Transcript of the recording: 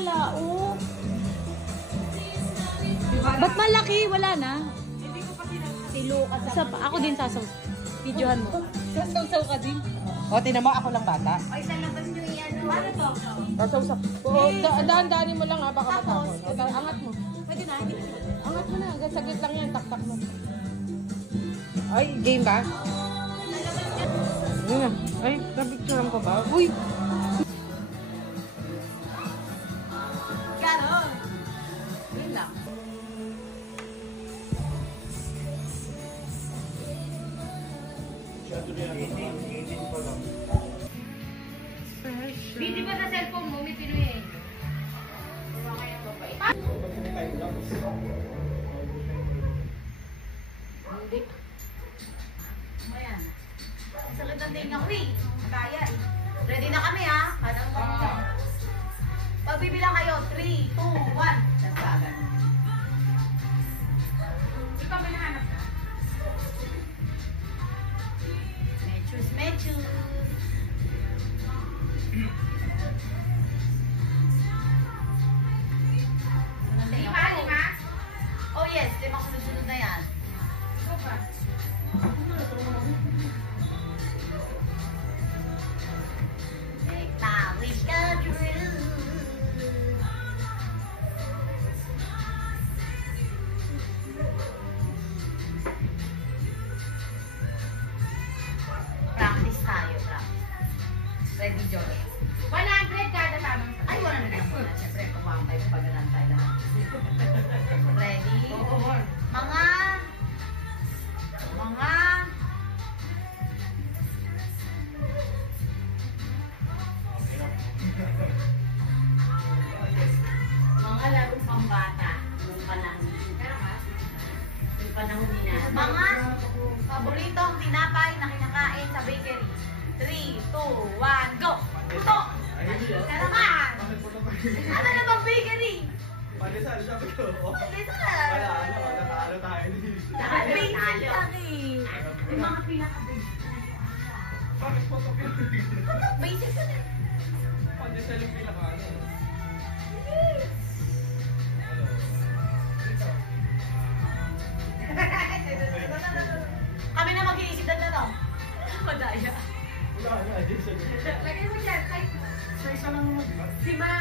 pala, oh. Diba? Ba't malaki? Wala na. Hindi ko pa Silo ka sa... Ako din sasaw. Videohan mo. Sasaw ka din. O, tinan mo, ako lang bata. Ay, sa labas nyo yan. Ano to? Sasaw-saw. Oo, daan-daanin mo lang ha, baka matapon. Angat mo. Pwede na, hindi. Angat mo na, hanggang saglit lang yan, tak-tak mo. Ay, game ba? Yun na. Ay, napicturean ko ba? Uy! Ganon. Yun lang. Busy ba sa cellphone mo? May pinuhin. Wala kayang mabait. Hindi. Ayan. Sakit ang tinga ko eh. Kaya eh. Ready na kami ha? Anong kami? Pagbibilang kayo. 3, 2, 1. Nagsagan. Ikaw may nahanap ka? Mechus, mechus. Lima? Oh yes, 5 sunod-sunod na yan. Ikaw pa? Make my wish come true. Practice tayo, practice. Ready, Joy? 100 kada tamang. Ay, 100 muna. Siyempre, kumamay mo pag-anantay lahat. Ready? Mga larong pambata nung panahon. Yung panahon nila. Mga paboritong tinapay na kinakain sa bakery. 3, 2, 1, go! Puto! Ka naman! Ano namang bakery? Pandesal, sabi ko. Pandesal! Wala, natalo tayo. Basic lang eh. Yung mga pinaka-basic. Bakit po ito pinag-basic? Basic ka na. Pandesal yung pinaka-ano. Kami na mag-iisip na no? Madaya. Wala na, Jason. Lagay mo dyan. Ay, sa isa lang mo. Si Ma.